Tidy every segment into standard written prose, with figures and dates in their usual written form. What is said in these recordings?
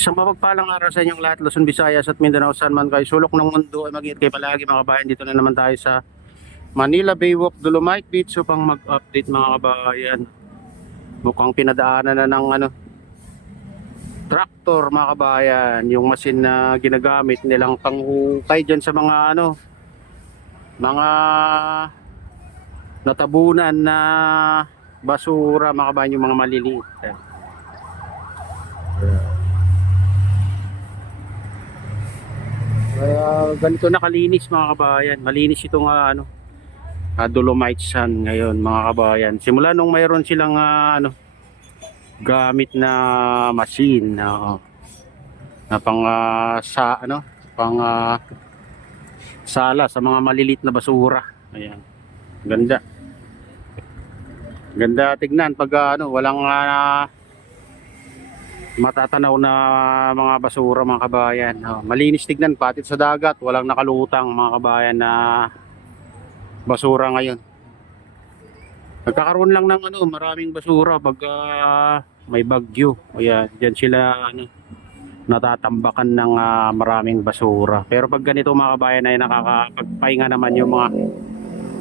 Isang mapagpalang araw sa inyong lahat, Luzon, Visayas at Mindanao, saan man kayo sulok ng mundo ay mag-ingat kayo palagi mga kabayan. Dito na naman tayo sa Manila Baywalk, Dolomite Beach upang mag-update mga kabayan. Mukhang pinadaanan na ng tractor mga kabayan, yung machine na ginagamit nilang panghukay dyan sa mga mga natabunan na basura mga kabayan, yung mga maliliit. Kaya ganito nakalinis mga kabayan. Malinis itong Dolomite Sun ngayon mga kabayan. Simula nung mayroon silang gamit na machine na pang sala sa mga maliliit na basura. Ayan. Ganda. Ganda tignan pag walang matatanaw na mga basura mga kabayan. Malinis tignan pati sa dagat, walang nakalutang mga kabayan na basura ngayon. Nagkakaroon lang ng maraming basura pag may bagyo. Ayan, diyan sila natatambakan ng maraming basura. Pero pag ganito mga kabayan ay nakakapagpahinga naman yung mga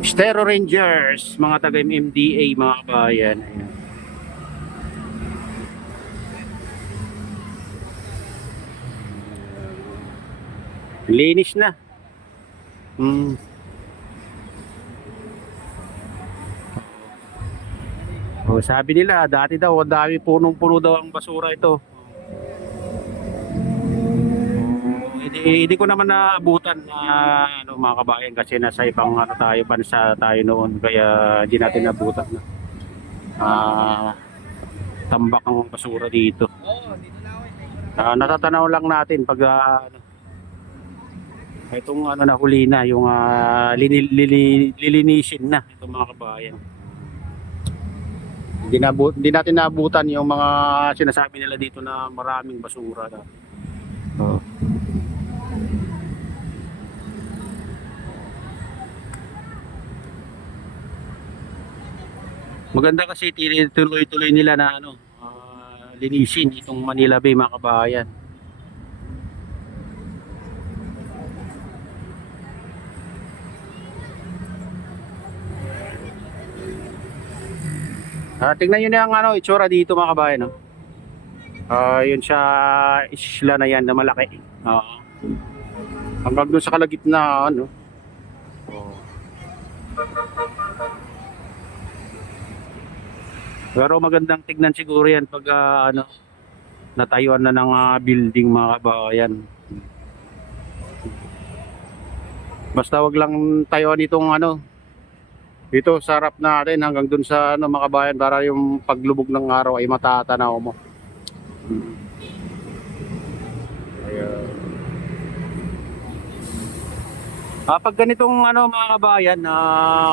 Stero Rangers, mga taga MMDA mga kabayan. Ayan. Linis na. Sabi nila dati daw dami punong-puno daw ang basura ito. Hindi ko naman naabutan na mga kabayan kasi nasa ibang tayo bansa tayo noon kaya hindi natin naabutan na tambak ang basura dito. Natatanaw lang natin pag itong nahuli na yung lilinisin na itong mga kabayan. Hindi natin naabutan yung mga sinasabi nila dito na maraming basura na. Maganda kasi tuloy-tuloy nila na linisin itong Manila Bay mga kabayan. Tingnan nyo na ang itsura dito mga kabayan. Yun sa isla na yan na malaki. Hanggang doon sa kalagitnaan. Pero magandang tignan siguro yan pag natayuan na ng building mga kabayan. Basta wag lang tayuan itong dito sa harap natin hanggang dun sa mga kabayan para yung paglubog ng araw ay matatanaw mo. Ayan. Pag ganitong mga kabayan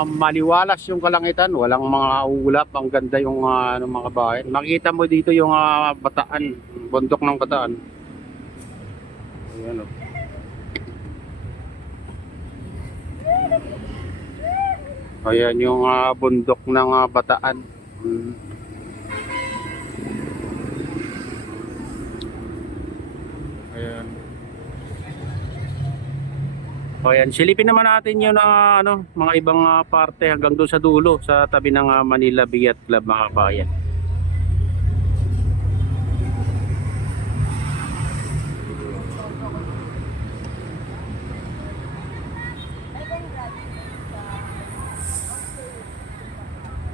maliwalas yung kalangitan, walang mga ulap, ang ganda yung mga kabayan. Makita mo dito yung Bataan, bundok ng Bataan. Ayan. Ayan yung bundok ng Bataan. Ayan. Ayan, silipin naman natin yung mga ibang parte hanggang doon sa dulo sa tabi ng Manila Bay Yacht Club mga kabayan.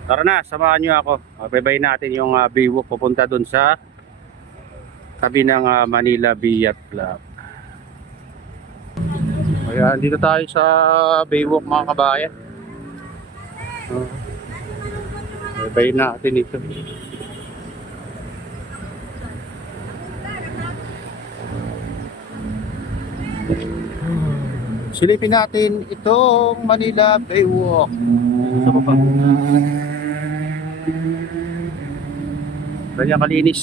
Tara na, samahan nyo ako. Baybay natin yung Baywalk pupunta dun sa tabi ng Manila Bay Yacht Club. Ayan, dito tayo sa Baywalk mga kabayan. Baybay natin ito. Silipin natin itong Manila Baywalk. Sa baba. Ganyan kalinis.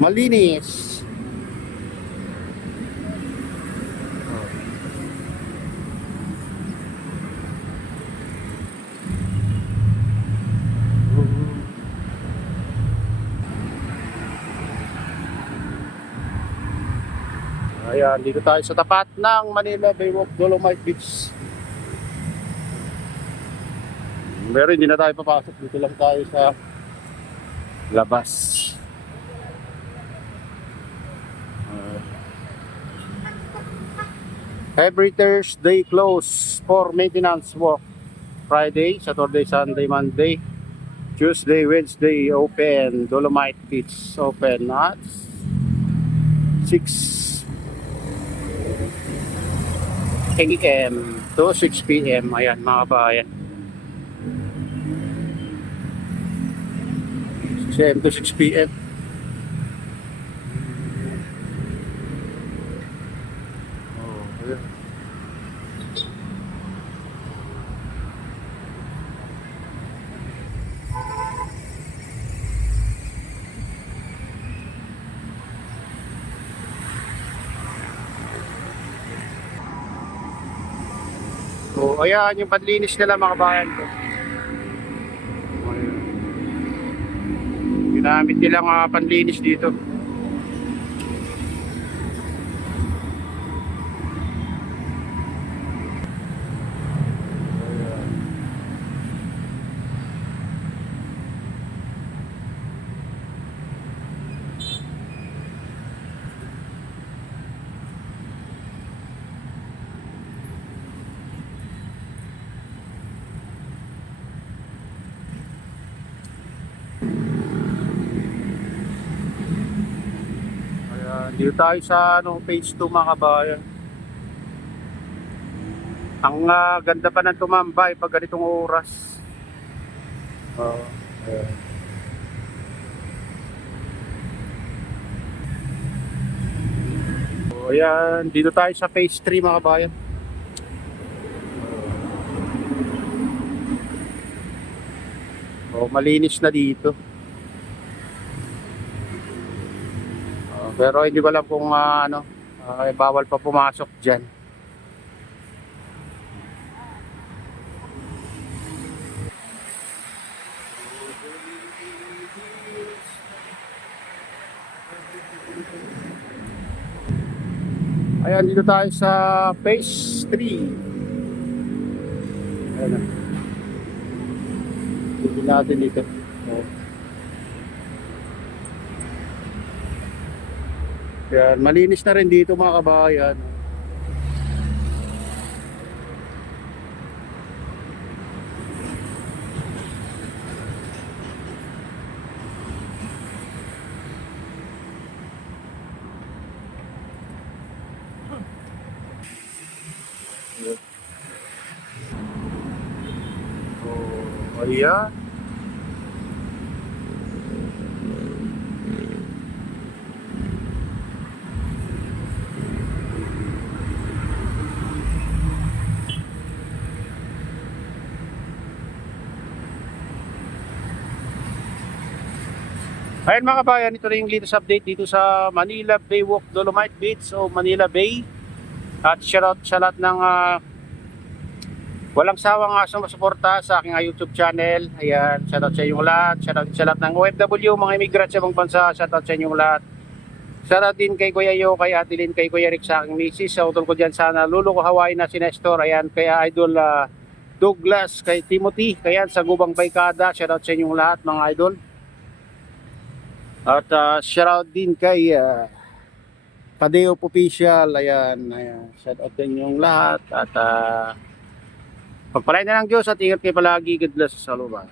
Malinis. Ayan, dito tayo sa tapat ng Manila Baywalk Dolomite Beach. Pero hindi na tayo papasok. Dito lang tayo sa labas. Every Thursday close for maintenance work. Friday, Saturday, Sunday, Monday, Tuesday, Wednesday open. Dolomite Beach open at 6 a.m. to 6 p.m. Ayan mga bayan. 6 a.m. to 6 p.m. Oh, ayan. So, ayan yung panlinis nila mga bayan ko. Ginamit nilang panlinis dito. Dito tayo sa phase 2 mga kabayan. Ang ganda pa ng tumambay pag ganitong oras. Ayan. So, ayan, dito tayo sa phase 3 mga kabayan. Malinis na dito. Pero hindi ko alam kung bawal pa pumasok dyan. Ayan, dito tayo sa phase 3. Ayan na. Dito natin dito. Ayan, malinis na rin dito mga kabayan. Ayan. Ayan mga kabayan, ito na yung latest update dito sa Manila Baywalk Dolomite Beach o Manila Bay. At shoutout sa lahat ng walang sawang sumusuporta sa aking YouTube channel. Ayan, shoutout sa inyong lahat. Shoutout sa lahat ng OFW, mga immigrant sa ibang bansa. Shoutout sa inyong lahat. Shoutout din kay Kuya Yo, kay Ate Lynn, kay Kuya Rick sa aking misis. Sa utol ko dyan sana Lulo ko Hawaii na si Nestor. Ayan, kay Idol Douglas, kay Timothy. Ayan, sa Gubang Baykada. Shoutout sa inyong lahat mga idol. At shoutout din kay Padeo Official. Ayan, ayan. Shoutout din yung lahat. At pagpalain na ng Diyos at ingat kayo palagi. God bless sa lupa.